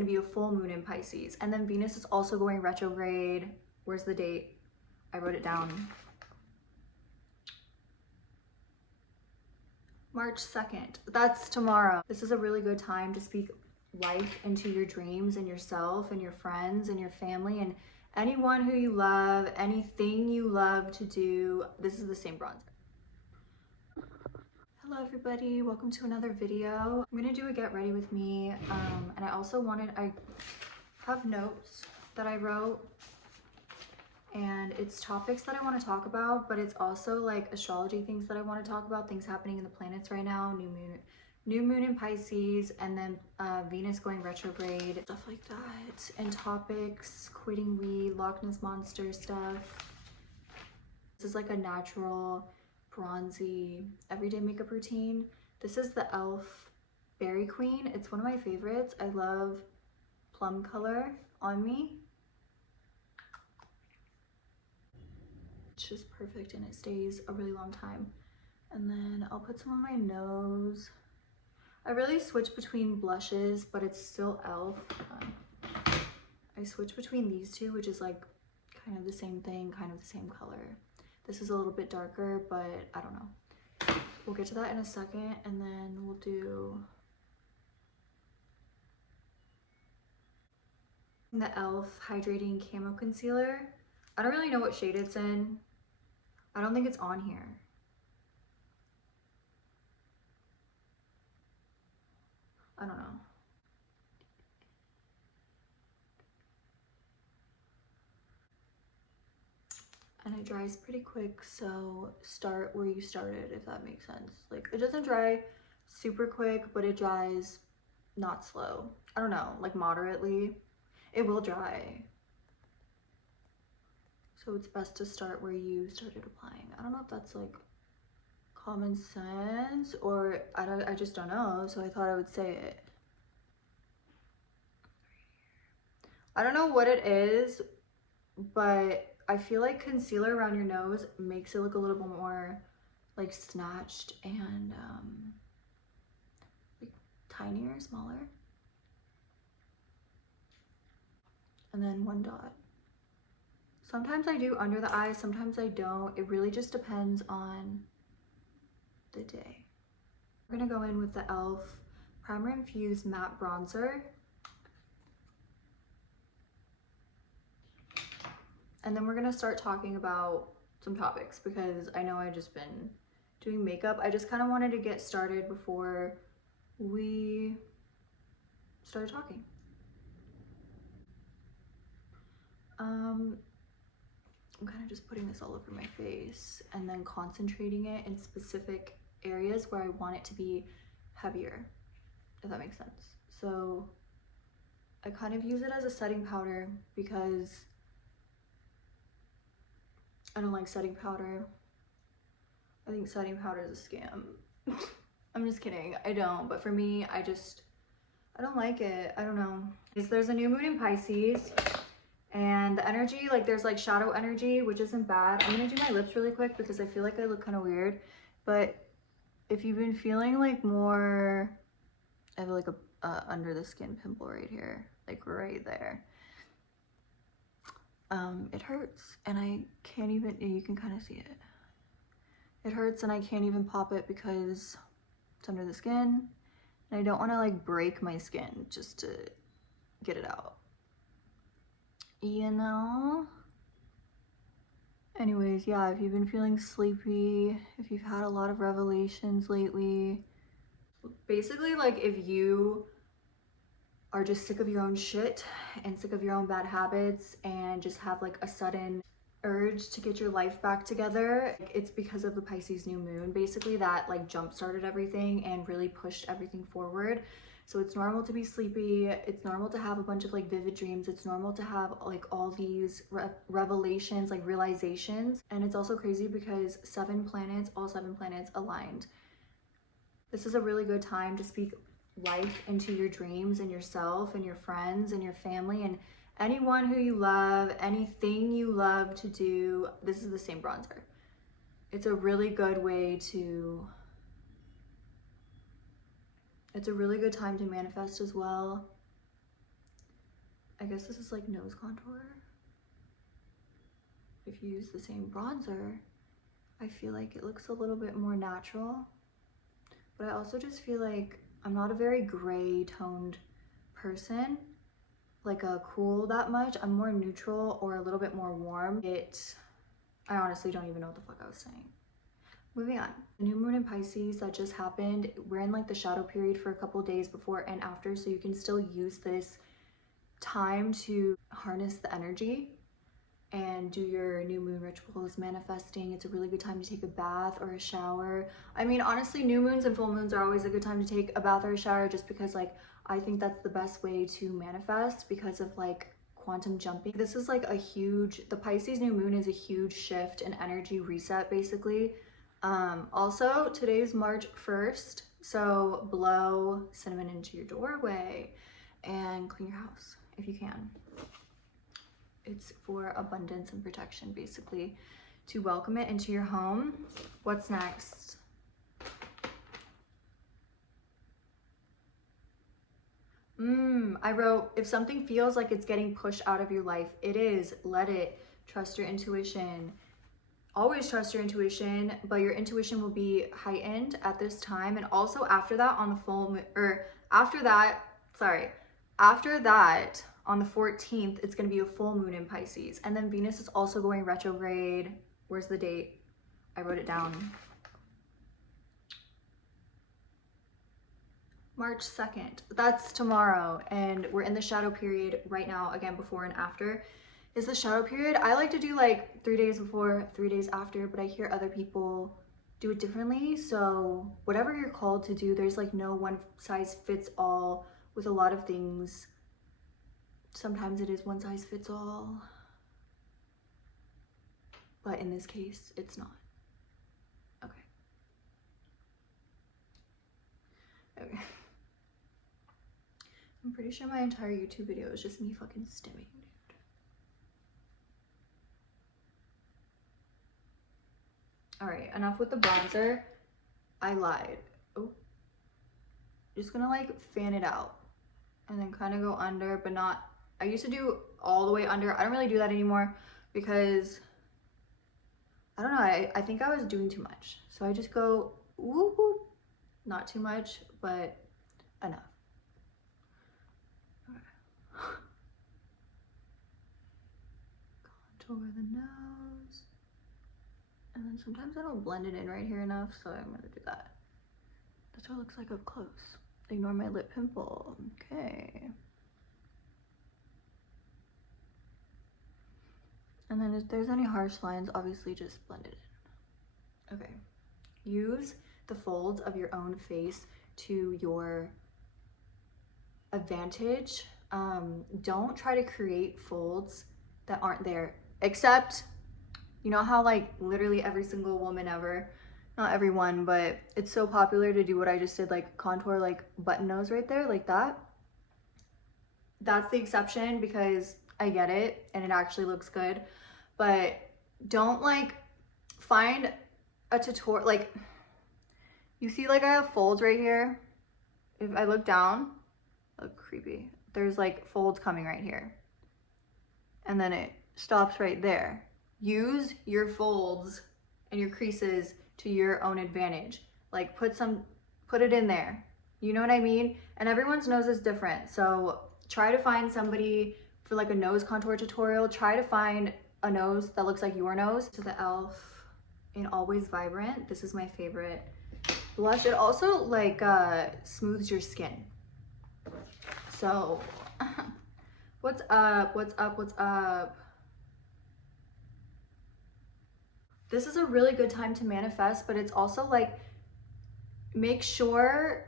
going to be a full moon in Pisces. And then Venus is also going retrograde. Where's the date? I wrote it down. March 2nd. That's tomorrow. This is a really good time to speak life into your dreams and yourself and your friends and your family and anyone who you love, anything you love to do. This is the same bronzer. Hello everybody, welcome to another video. I'm gonna do a get ready with me, and I have notes that I wrote, and it's topics that I want to talk about, but it's also like astrology things that I want to talk about, things happening in the planets right now, new moon in Pisces, and then Venus going retrograde, stuff like that, and topics, quitting weed, Lochness monster stuff. This is like a natural bronzy everyday makeup routine. This is the e.l.f. Berry Queen. It's one of my favorites. I love plum color on me. It's just perfect and it stays a really long time. And then I'll put some on my nose. I really switch between blushes, but it's still e.l.f. I switch between these two, which is like kind of the same thing, kind of the same color. This is a little bit darker, but I don't know. We'll get to that in a second, and then we'll do the e.l.f. Hydrating Camo Concealer. I don't really know what shade it's in. I don't think it's on here. I don't know. And it dries pretty quick, so start where you started, if that makes sense. Like, it doesn't dry super quick, but it dries not slow. I don't know, like moderately. It will dry. So it's best to start where you started applying. I don't know if that's like common sense, or I just don't know, so I thought I would say it. I don't know what it is, but I feel like concealer around your nose makes it look a little bit more like snatched and like tinier, smaller. And then one dot. Sometimes I do under the eyes, sometimes I don't. It really just depends on the day. We're gonna go in with the e.l.f. Primer Infused Matte Bronzer. And then we're gonna start talking about some topics because I know I've just been doing makeup. I just kind of wanted to get started before we started talking. I'm kind of just putting this all over my face and then concentrating it in specific areas where I want it to be heavier, if that makes sense. So I kind of use it as a setting powder because I don't like setting powder. I think setting powder is a scam. I'm just kidding, I don't, but for me, I don't like it. I don't know. There's a new moon in Pisces, and the energy, like there's like shadow energy, which isn't bad. I'm gonna do my lips really quick because I feel like I look kind of weird, but if you've been feeling like more, I have like a under the skin pimple right here, like right there. It hurts and I can't even, you can kind of see it. It hurts and I can't even pop it because it's under the skin and I don't want to like break my skin just to get it out, you know? Anyways, yeah, if you've been feeling sleepy, if you've had a lot of revelations lately, basically like if you are just sick of your own shit and sick of your own bad habits and just have like a sudden urge to get your life back together, it's because of the Pisces new moon basically that like jump started everything and really pushed everything forward. So it's normal to be sleepy, it's normal to have a bunch of like vivid dreams, it's normal to have like all these revelations, like realizations, and it's also crazy because all 7 planets aligned. This is a really good time to speak life into your dreams and yourself and your friends and your family and anyone who you love, anything you love to do. This is the same bronzer. It's a really good way to, it's a really good time to manifest as well. I guess this is like nose contour. If you use the same bronzer, I feel like it looks a little bit more natural. But I also just feel like I'm not a very gray toned person, like a cool that much. I'm more neutral or a little bit more warm. I honestly don't even know what the fuck I was saying. Moving on. The new moon in Pisces that just happened, we're in like the shadow period for a couple days before and after, so you can still use this time to harness the energy and do your new moon rituals, manifesting. It's a really good time to take a bath or a shower. I mean, honestly, new moons and full moons are always a good time to take a bath or a shower, just because like I think that's the best way to manifest because of like quantum jumping. This is like the Pisces new moon is a huge shift and energy reset basically. Also today's March 1st, so blow cinnamon into your doorway and clean your house if you can. It's for abundance and protection, basically, to welcome it into your home. What's next? I wrote, if something feels like it's getting pushed out of your life, it is. Let it. Trust your intuition. Always trust your intuition, but your intuition will be heightened at this time. And also after that on the full moon, after that on the 14th, it's going to be a full moon in Pisces. And then Venus is also going retrograde. Where's the date? I wrote it down. March 2nd. That's tomorrow. And we're in the shadow period right now. Again, before and after is the shadow period. I like to do like 3 days before, 3 days after, but I hear other people do it differently. So whatever you're called to do, there's like no one size fits all with a lot of things. Sometimes it is one size fits all, but in this case, it's not. Okay. I'm pretty sure my entire YouTube video is just me fucking stimming, dude. All right, enough with the bronzer. I lied. Oh, just gonna like fan it out and then kind of go under, but not, I used to do all the way under. I don't really do that anymore because I don't know, I think I was doing too much. So I just go whoop whoop, not too much, but enough. Contour the nose. And then sometimes I don't blend it in right here enough, so I'm gonna do that. That's what it looks like up close. Ignore my lip pimple. Okay. And then if there's any harsh lines, obviously just blend it in. Okay. Use the folds of your own face to your advantage. Don't try to create folds that aren't there, except, you know how like literally every single woman ever, not everyone, but it's so popular to do what I just did, like contour like button nose right there, like that. That's the exception because I get it and it actually looks good, but don't like find a tutorial. Like you see, like I have folds right here. If I look down, look creepy. There's like folds coming right here. And then it stops right there. Use your folds and your creases to your own advantage. Like put it in there. You know what I mean? And everyone's nose is different. So try to find somebody for like a nose contour tutorial. Try to find a nose that looks like your nose. To the e.l.f. in Always Vibrant. This is my favorite blush. It also like smooths your skin. So what's up? What's up? What's up? This is a really good time to manifest, but it's also like, make sure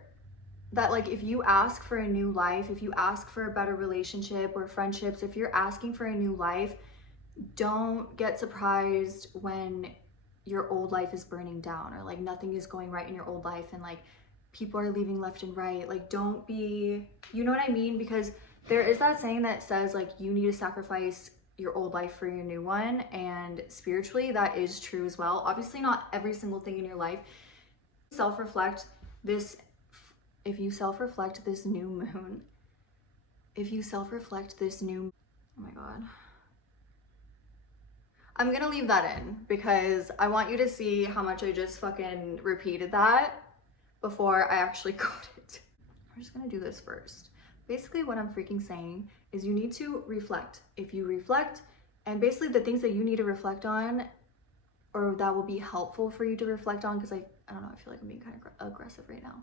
that like if you ask for a new life, if you ask for a better relationship or friendships, if you're asking for a new life, don't get surprised when your old life is burning down or like nothing is going right in your old life and like people are leaving left and right. Like don't be, you know what I mean? Because there is that saying that says like you need to sacrifice your old life for your new one, and spiritually that is true as well. Obviously not every single thing in your life. Self-reflect this, if you self-reflect this new moon, if you self-reflect this new, oh my God. I'm gonna leave that in because I want you to see how much I just fucking repeated that before I actually got it. I'm just gonna do this first. Basically what I'm freaking saying is you need to reflect. If you reflect, and basically the things that you need to reflect on, or that will be helpful for you to reflect on, because I don't know, I feel like I'm being kind of aggressive right now.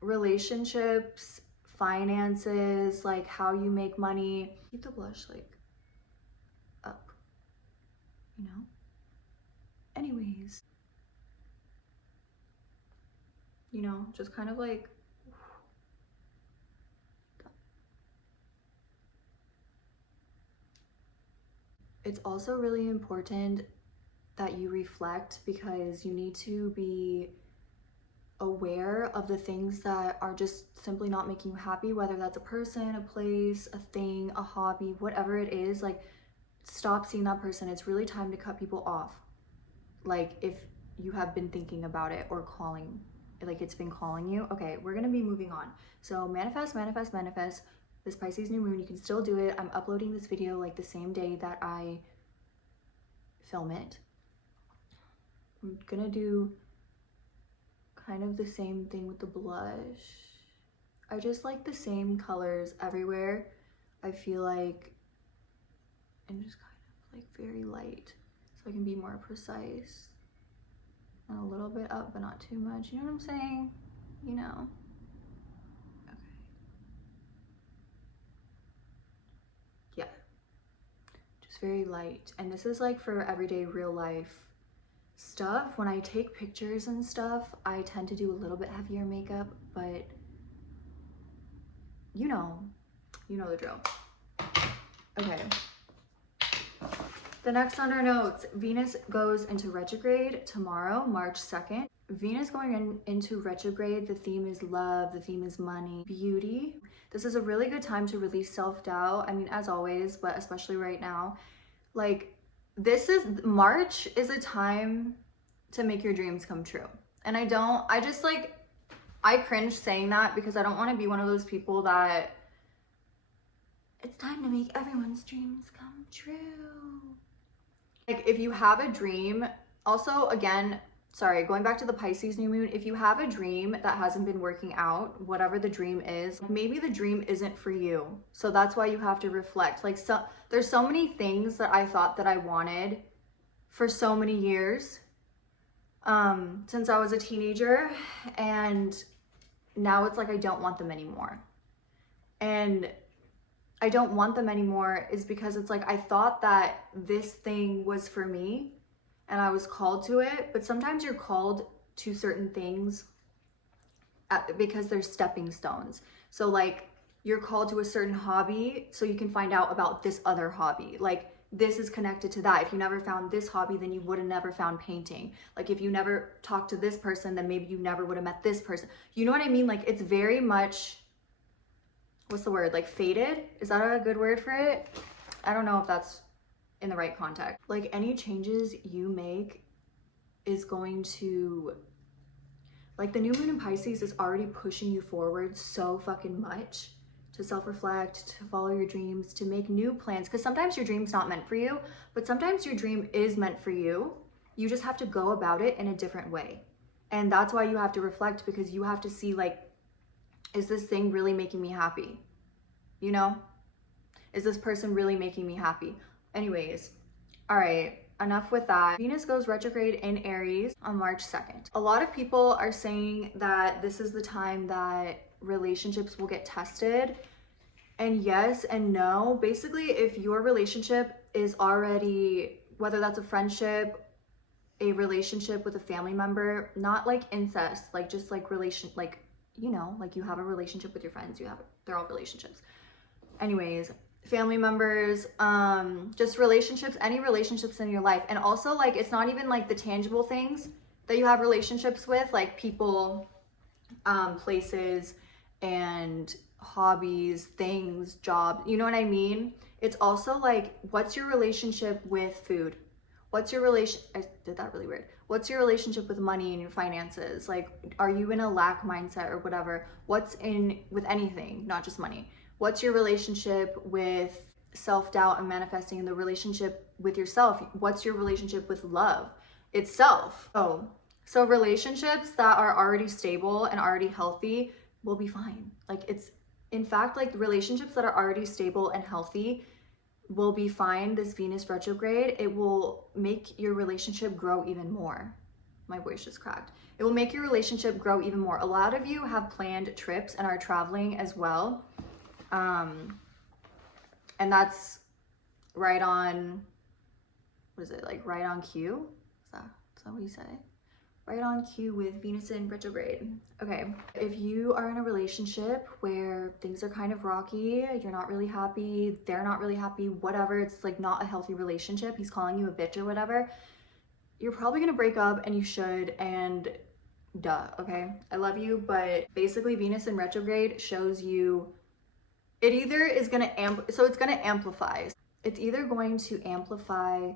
Relationships, finances, like how you make money. Keep the blush like up, you know? Anyways, you know, just kind of like, it's also really important that you reflect because you need to be aware of the things that are just simply not making you happy, whether that's a person, a place, a thing, a hobby, whatever it is. Like, stop seeing that person. It's really time to cut people off. Like, if you have been thinking about it or calling, like it's been calling you. Okay, we're gonna be moving on. So manifest, manifest, manifest. This Pisces new moon, you can still do it. I'm uploading this video like the same day that I film it. I'm gonna do kind of the same thing with the blush. I just like the same colors everywhere. I feel like, and just kind of like very light so I can be more precise. And a little bit up, but not too much. You know what I'm saying? You know. Okay. Yeah. Just very light. And this is like for everyday real life stuff. When I take pictures and stuff, I tend to do a little bit heavier makeup, but you know the drill. Okay. The next on our notes, Venus goes into retrograde tomorrow, March 2nd. Venus going into retrograde, the theme is love, the theme is money, beauty. This is a really good time to release self-doubt. I mean, as always, but especially right now. Like, March is a time to make your dreams come true. And I cringe saying that because I don't want to be one of those people that it's time to make everyone's dreams come true. Like, if you have a dream, also, again, sorry, going back to the Pisces new moon, if you have a dream that hasn't been working out, whatever the dream is, maybe the dream isn't for you. So that's why you have to reflect. Like, there's so many things that I thought that I wanted for so many years, since I was a teenager, and now it's like I don't want them anymore. And I don't want them anymore is because it's like I thought that this thing was for me and I was called to it, but sometimes you're called to certain things because they're stepping stones. So like, you're called to a certain hobby so you can find out about this other hobby. Like, this is connected to that. If you never found this hobby, then you would have never found painting. Like, if you never talked to this person, then maybe you never would have met this person. You know what I mean? Like, it's very much, what's the word? Like, fated? Is that a good word for it? I don't know if that's in the right context. Like, any changes you make is going to, like, the new moon in Pisces is already pushing you forward so fucking much to self-reflect, to follow your dreams, to make new plans. Because sometimes your dream's not meant for you, but sometimes your dream is meant for you. You just have to go about it in a different way. And that's why you have to reflect, because you have to see, like, is this thing really making me happy? You know? Is this person really making me happy? Anyways, all right, enough with that. Venus goes retrograde in Aries on March 2nd. A lot of people are saying that this is the time that relationships will get tested. And yes and no. Basically, if your relationship is already, whether that's a friendship, a relationship with a family member, not like incest, like just like you know, like you have a relationship with your friends, they're all relationships. Anyways, family members, just relationships, any relationships in your life. And also, like, it's not even like the tangible things that you have relationships with, like people, places, and hobbies, things, jobs, you know what I mean? It's also like, what's your relationship with food? I did that really weird. What's your relationship with money and your finances? Like, are you in a lack mindset or whatever? With anything, not just money? What's your relationship with self-doubt and manifesting, in the relationship with yourself? What's your relationship with love itself? Oh, so relationships that are already stable and already healthy will be fine. Like, it's, in fact, like, the relationships that are already stable and healthy will be fine. This Venus retrograde, it will make your relationship grow even more. My voice just cracked. It will make your relationship grow even more. A lot of you have planned trips and are traveling as well. And that's right on, what is it, like right on cue? Is that what you say? Right on cue with Venus in retrograde. Okay, if you are in a relationship where things are kind of rocky, you're not really happy, they're not really happy, whatever, it's like not a healthy relationship, he's calling you a bitch or whatever, you're probably gonna break up, and you should, and duh, okay? I love you, but basically Venus in retrograde shows you, it either is gonna it's gonna amplify. It's either going to amplify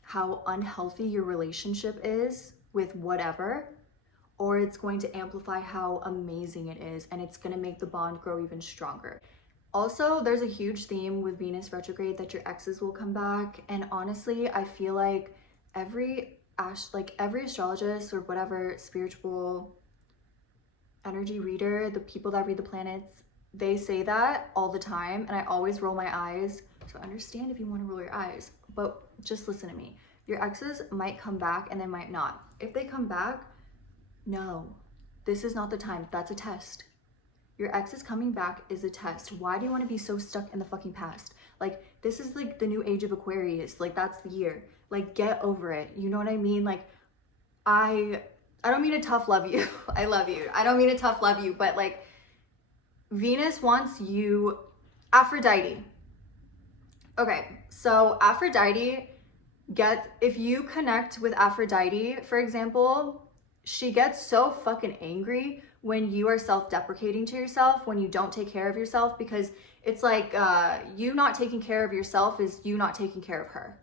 how unhealthy your relationship is with whatever, or it's going to amplify how amazing it is, and it's going to make the bond grow even stronger. Also, there's a huge theme with Venus retrograde that your exes will come back, and honestly, I feel like every astrologist or whatever spiritual energy reader, the people that read the planets, they say that all the time, and I always roll my eyes. So understand if you want to roll your eyes, but just listen to me. Your exes might come back and they might not. If they come back, no, this is not the time. That's a test. Your ex is coming back is a test. Why do you want to be so stuck in the fucking past? Like, this is like the new age of Aquarius. Like, that's the year. Like, get over it. You know what I mean? Like, I don't mean to tough love you. I love you. I don't mean to tough love you, but like, Venus wants you, Aphrodite. Okay, so Aphrodite if you connect with Aphrodite, for example, she gets so fucking angry when you are self-deprecating to yourself, when you don't take care of yourself, because it's like you not taking care of yourself is you not taking care of her.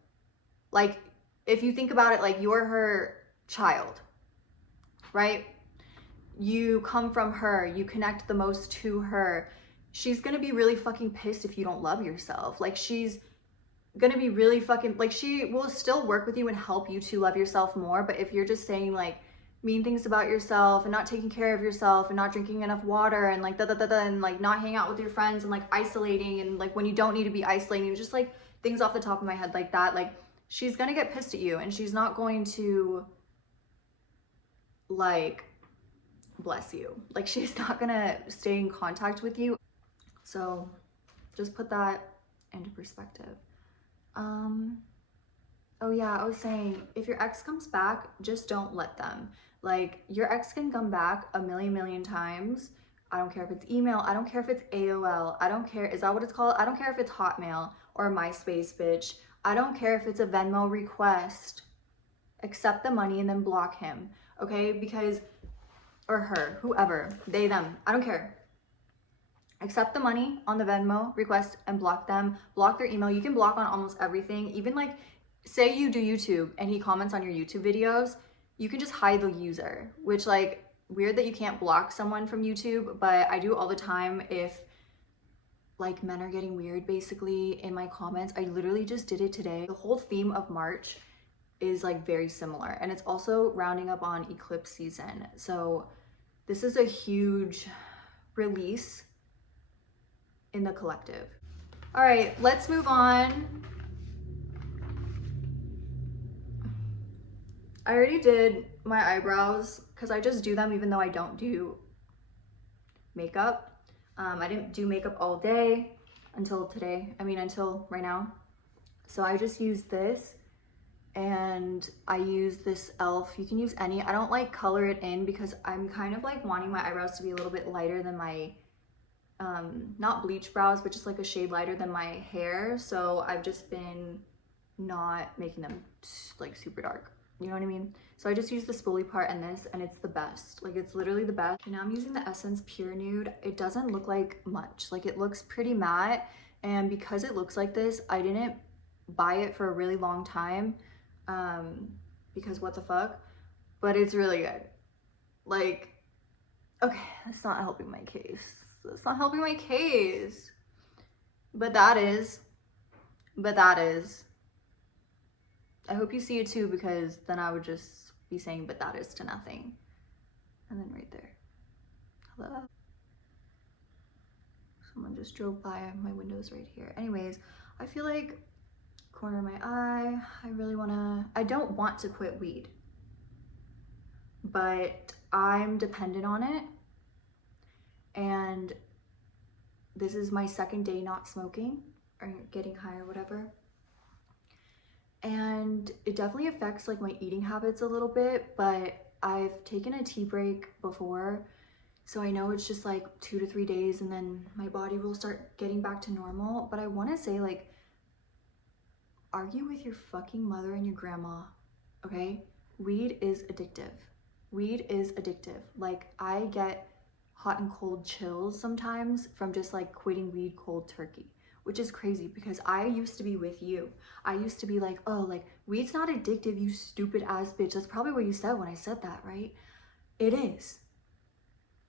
Like, if you think about it, like, you're her child, right? You come from her, you connect the most to her. She's gonna be really fucking pissed if you don't love yourself. Like, she's gonna be really fucking, like, she will still work with you and help you to love yourself more, but if you're just saying like mean things about yourself and not taking care of yourself and not drinking enough water and like and like not hanging out with your friends and like isolating and like when you don't need to be isolating, just like things off the top of my head like that, like, she's gonna get pissed at you and she's not going to, like, bless you. Like, she's not gonna stay in contact with you. So just put that into perspective. Oh yeah, I was saying, if your ex comes back, just don't let them. Like, your ex can come back a million times. I don't care if it's email, I don't care if it's AOL, I don't care, is that what it's called? I don't care if it's Hotmail or MySpace, bitch. I don't care if it's a Venmo request. Accept the money and then block him, okay? Because, or her, whoever, they, them, I don't care. Accept the money on the Venmo request and block them. Block their email. You can block on almost everything. Even like, say you do YouTube and he comments on your YouTube videos, you can just hide the user, which, like, weird that you can't block someone from YouTube, but I do all the time if like men are getting weird basically in my comments. I literally just did it today. The whole theme of March is like very similar, and it's also rounding up on eclipse season. So this is a huge release in the collective. All right, let's move on. I already did my eyebrows because I just do them even though I don't do makeup. I didn't do makeup all day until today. I mean, until right now. So I just use this, and I use this e.l.f. You can use any. I don't like color it in because I'm kind of like wanting my eyebrows to be a little bit lighter than my not bleach brows, but just like a shade lighter than my hair. So I've just been not making them like super dark, you know what I mean? So I just use the spoolie part and this, and it's the best. Like, it's literally the best. And now I'm using the Essence Pure Nude. It doesn't look like much, like, it looks pretty matte, and because it looks like this, I didn't buy it for a really long time because what the fuck, but it's really good. Like, okay, that's not helping my case. That's not helping my case. But that is. I hope you see it too, because then I would just be saying, but that is to nothing. And then right there. Hello. Someone just drove by, my window's right here. Anyways, I feel like corner of my eye, I don't want to quit weed, but I'm dependent on it. And this is my second day not smoking or getting high or whatever. And it definitely affects like my eating habits a little bit, but I've taken a tea break before. So I know it's just like 2 to 3 days and then my body will start getting back to normal. But I want to say, like, argue with your fucking mother and your grandma, okay? Weed is addictive. Weed is addictive. Like, I get hot and cold chills sometimes from just like quitting weed cold turkey, which is crazy because I used to be with you. I used to be like, oh, like, weed's not addictive, you stupid ass bitch. That's probably what you said when I said that, right? It is.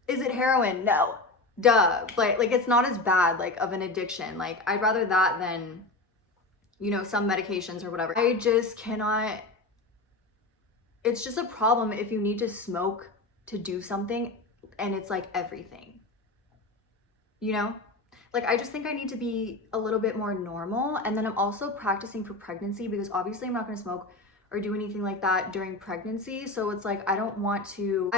Is it heroin? No. Duh. But like, it's not as bad like of an addiction. Like, I'd rather that than, you know, some medications or whatever. I just cannot. It's just a problem if you need to smoke to do something and it's like everything, you know? Like, I just think I need to be a little bit more normal. And then I'm also practicing for pregnancy because obviously I'm not going to smoke or do anything like that during pregnancy. So it's like, I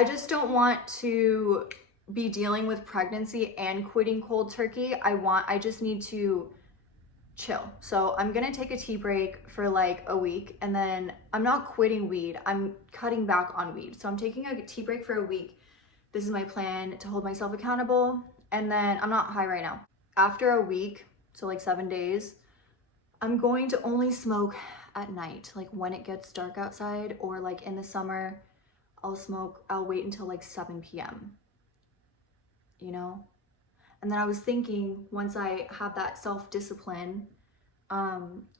just don't want to be dealing with pregnancy and quitting cold turkey. I just need to chill. So I'm gonna take a tea break for like a week, and then I'm not quitting weed, I'm cutting back on weed. So I'm taking a tea break for a week. This is my plan to hold myself accountable. And then I'm not high right now. After a week, so like 7 days, I'm going to only smoke at night, like when it gets dark outside, or like in the summer, I'll wait until like 7 p.m. You know? And then I was thinking, once I have that self-discipline,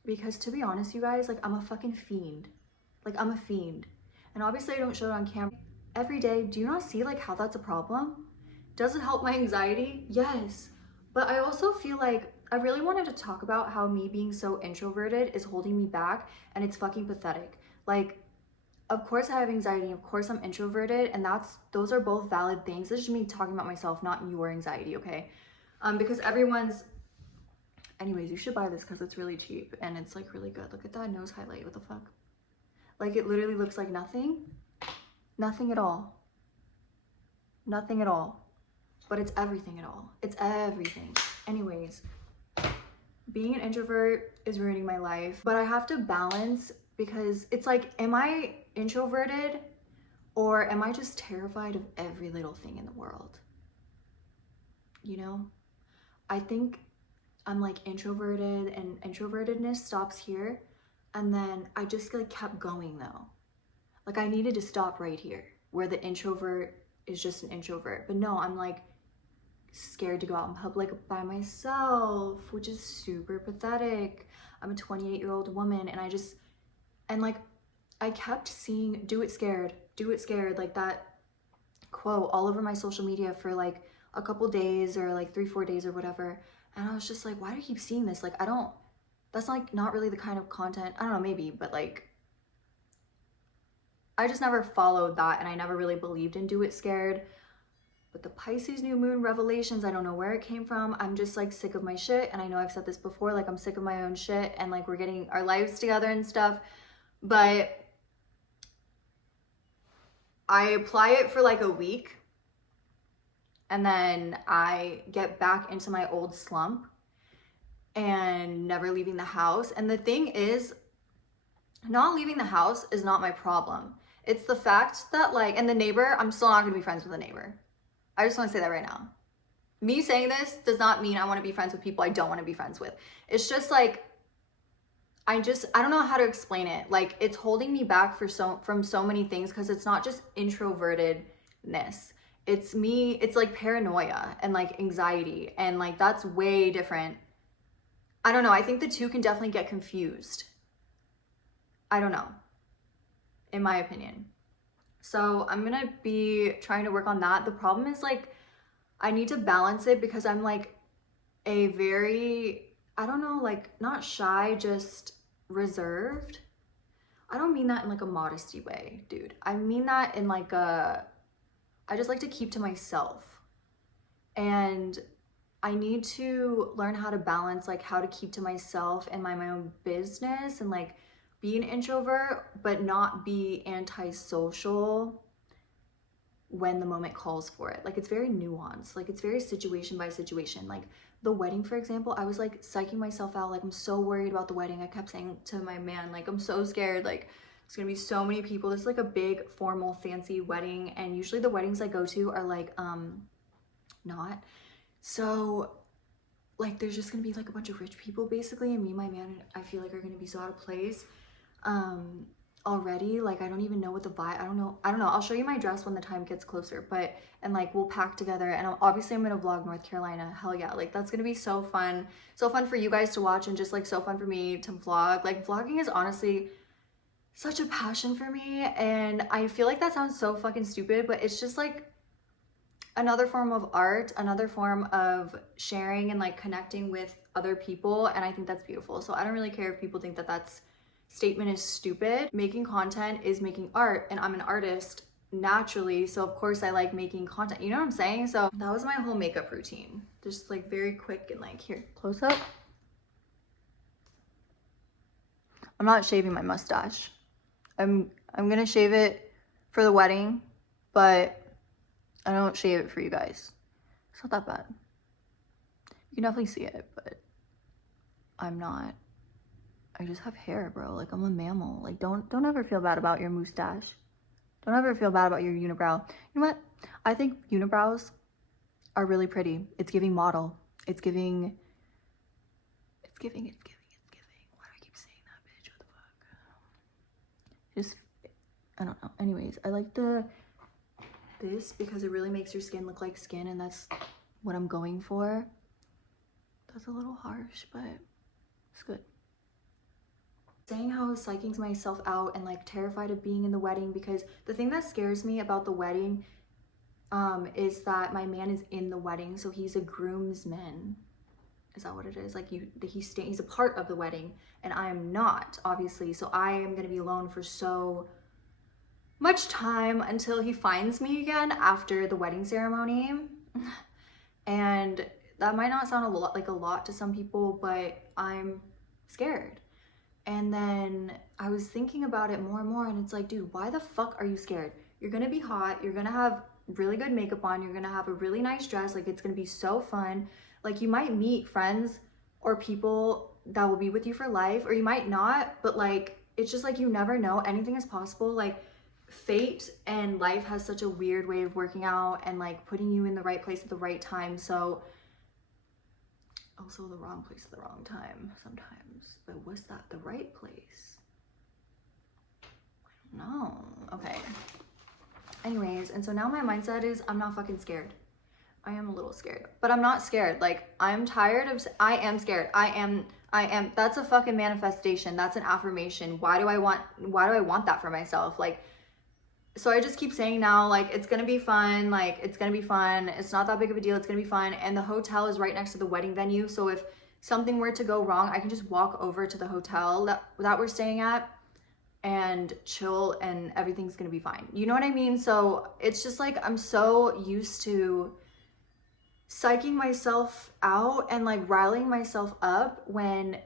because to be honest, you guys, like, I'm a fucking fiend. Like, I'm a fiend. And obviously I don't show it on camera every day. Do you not see like how that's a problem? Does it help my anxiety? Yes. But I also feel like I really wanted to talk about how me being so introverted is holding me back, and it's fucking pathetic. Like, of course I have anxiety, of course I'm introverted, and those are both valid things. This is just me talking about myself, not your anxiety, okay? Because anyways, you should buy this because it's really cheap and it's like really good. Look at that nose highlight, what the fuck? Like, it literally looks like nothing. Nothing at all. Nothing at all. But it's everything at all. It's everything. Anyways, being an introvert is ruining my life, but I have to balance, because it's like, am I introverted or am I just terrified of every little thing in the world? You know? I think I'm like introverted, and introvertedness stops here, and then I just like kept going though. Like, I needed to stop right here where the introvert is just an introvert. But no, I'm like scared to go out in public by myself, which is super pathetic. I'm a 28-year-old woman, and like, I kept seeing do it scared, like that quote all over my social media for like a couple days or like 3-4 days or whatever. And I was just like, why do I keep seeing this? Like, that's like not really the kind of content, I don't know, maybe, but like, I just never followed that, and I never really believed in do it scared. But the Pisces new moon revelations, I don't know where it came from. I'm just like sick of my shit. And I know I've said this before, like, I'm sick of my own shit, and like, we're getting our lives together and stuff. But I apply it for like a week, and then I get back into my old slump and never leaving the house. And the thing is, not leaving the house is not my problem. It's the fact that like, and the neighbor, I'm still not gonna be friends with the neighbor. I just want to say that right now. Me saying this does not mean I want to be friends with people I don't want to be friends with. It's just like, I don't know how to explain it. Like, it's holding me back from so many things, because it's not just introvertedness. It's me, it's like paranoia and like anxiety, and like, that's way different. I don't know. I think the two can definitely get confused. I don't know, in my opinion. So I'm gonna be trying to work on that. The problem is like, I need to balance it because I'm like a very, I don't know, like not shy, just reserved. I don't mean that in like a modesty way, dude. I mean that in like a, I just like to keep to myself. And I need to learn how to balance like how to keep to myself and my own business and like be an introvert, but not be antisocial when the moment calls for it. Like it's very nuanced, like it's very situation by situation. Like the wedding, for example, I was like psyching myself out. Like I'm so worried about the wedding. I kept saying to my man, like I'm so scared. Like there's gonna be so many people. This is like a big formal fancy wedding. And usually the weddings I go to are like, not. So like there's just gonna be like a bunch of rich people basically, and me and my man, I feel like are gonna be so out of place already. Like I don't even know what the vibe, I don't know. I'll show you my dress when the time gets closer, but and like we'll pack together, and obviously I'm gonna vlog North Carolina. Hell yeah, like that's gonna be so fun for you guys to watch, and just like so fun for me to vlog. Like vlogging is honestly such a passion for me, and I feel like that sounds so fucking stupid, but it's just like another form of art, another form of sharing and like connecting with other people, and I think that's beautiful. So I don't really care if people think that that's statement is stupid. Making content is making art, and I'm an artist naturally, so of course I like making content, you know what I'm saying? So that was my whole makeup routine, just like very quick and like here, close up. I'm not shaving my mustache. I'm gonna shave it for the wedding, but I don't shave it for you guys. It's not that bad. You can definitely see it, but I'm not. I just have hair, bro. Like I'm a mammal. Like don't ever feel bad about your mustache. Don't ever feel bad about your unibrow. You know what? I think unibrows are really pretty. It's giving model. It's giving. Why do I keep saying that, bitch? What the fuck? Just, I don't know. Anyways, I like this because it really makes your skin look like skin, and that's what I'm going for. That's a little harsh, but it's good. Saying how I was psyching myself out and like terrified of being in the wedding, because the thing that scares me about the wedding is that my man is in the wedding, so he's a groomsman. Is that what it is? Like he's a part of the wedding, and I am not, obviously. So I am gonna be alone for so much time until he finds me again after the wedding ceremony. And that might not sound a lot to some people, but I'm scared. And then I was thinking about it more and more, and it's like, dude, why the fuck are you scared? You're gonna be hot, you're gonna have really good makeup on, you're gonna have a really nice dress, like it's gonna be so fun. Like you might meet friends or people that will be with you for life, or you might not, but like it's just like you never know, anything is possible. Like fate and life has such a weird way of working out and like putting you in the right place at the right time. So also the wrong place at the wrong time sometimes, but was that the right place? I don't know. Okay, anyways, and so now my mindset is I'm not fucking scared. I am a little scared, but I'm not scared. Like I'm tired of, I am scared. I am, that's a fucking manifestation. That's an affirmation. Why do I want that for myself? Like, so I just keep saying now, like, it's gonna be fun. Like, it's gonna be fun. It's not that big of a deal. It's gonna be fun. And the hotel is right next to the wedding venue. So if something were to go wrong, I can just walk over to the hotel that we're staying at and chill, and everything's gonna be fine. You know what I mean? So it's just like, I'm so used to psyching myself out and like riling myself up when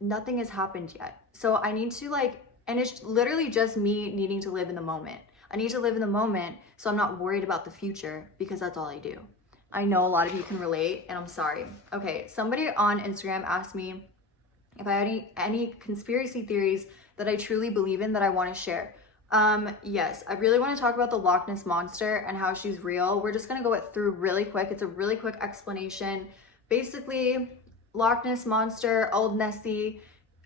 nothing has happened yet. So I need to like, and it's literally just me needing to live in the moment. I need to live in the moment so I'm not worried about the future, because that's all I do. I know a lot of you can relate, and I'm sorry. Okay, somebody on Instagram asked me if I had any conspiracy theories that I truly believe in that I want to share. Yes, I really want to talk about the Lochness monster and how she's real. We're just gonna go through really quick. It's a really quick explanation. Basically, Lochness monster, old Nessie,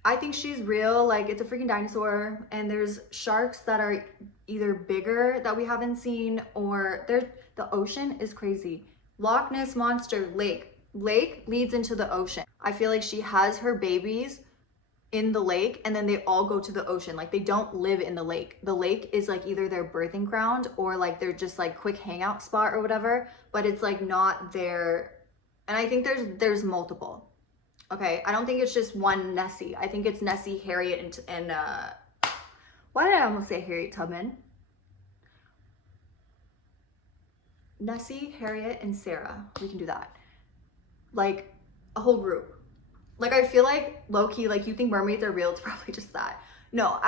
I think she's real. Like it's a freaking dinosaur, and there's sharks that are either bigger that we haven't seen, or the ocean is crazy. Loch Ness monster, lake leads into the ocean. I feel like she has her babies in the lake and then they all go to the ocean. Like they don't live in the lake. The lake is like either their birthing ground or like they're just like quick hangout spot or whatever, but it's like not their, and I think there's multiple. Okay, I don't think it's just one Nessie. I think it's Nessie, Harriet, and why did I almost say Harriet Tubman? Nessie, Harriet, and Sarah. We can do that. Like a whole group. Like I feel like low-key, like you think mermaids are real, it's probably just that. No,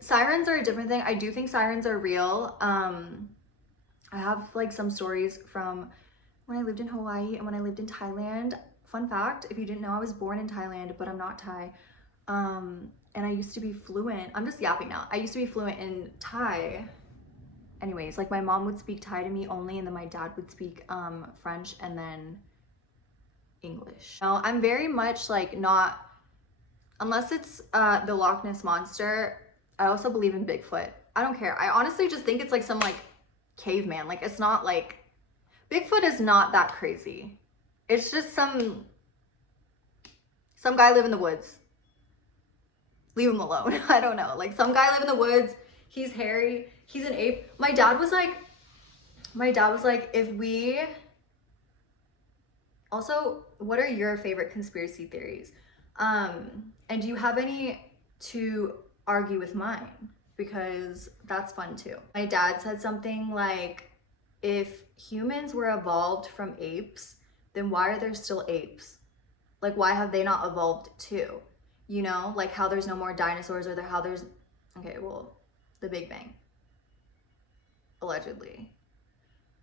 sirens are a different thing. I do think sirens are real. I have like some stories from when I lived in Hawaii and when I lived in Thailand. Fun fact, if you didn't know, I was born in Thailand, but I'm not Thai. And I used to be fluent, I'm just yapping now. I used to be fluent in Thai. Anyways, like my mom would speak Thai to me only, and then my dad would speak French and then English. No, I'm very much like not, unless it's the Lochness monster. I also believe in Bigfoot. I don't care. I honestly just think it's like some like caveman. Like it's not like, Bigfoot is not that crazy. It's just some guy live in the woods. Leave him alone. I don't know. Like some guy live in the woods. He's hairy. He's an ape. My dad was like, if we, also, what are your favorite conspiracy theories? And do you have any to argue with mine? Because that's fun too. My dad said something like, if humans were evolved from apes, then why are there still apes? Like, why have they not evolved too? You know, like how there's no more dinosaurs, or how there's, okay, well, the Big Bang. Allegedly.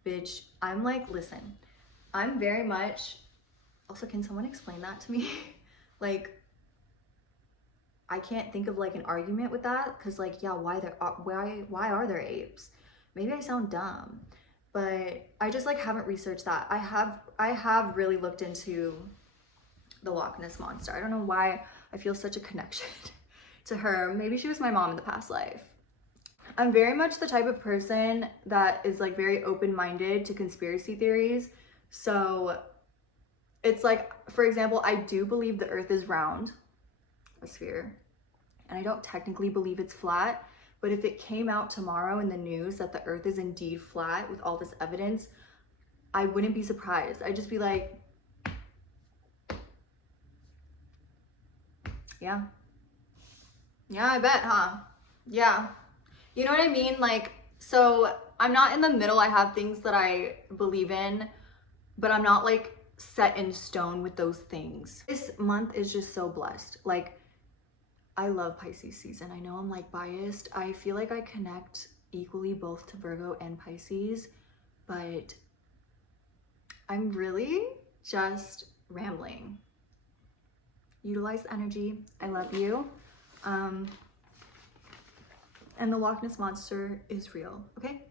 Bitch, I'm like, listen, I'm very much, also, can someone explain that to me? Like, I can't think of like an argument with that, because like, yeah, why are there apes? Maybe I sound dumb, but I just like haven't researched that. I have really looked into the Loch Ness monster. I don't know why I feel such a connection to her. Maybe she was my mom in the past life. I'm very much the type of person that is like very open-minded to conspiracy theories. So it's like, for example, I do believe the earth is round, a sphere, and I don't technically believe it's flat, but if it came out tomorrow in the news that the earth is indeed flat with all this evidence, I wouldn't be surprised. I'd just be like, yeah, I bet, huh? Yeah. You know what I mean? Like, so I'm not in the middle. I have things that I believe in, but I'm not like set in stone with those things. This month is just so blessed. Like, I love Pisces season. I know I'm like biased. I feel like I connect equally both to Virgo and Pisces, but I'm really just rambling. Utilize the energy. I love you. And the Loch Ness monster is real, okay?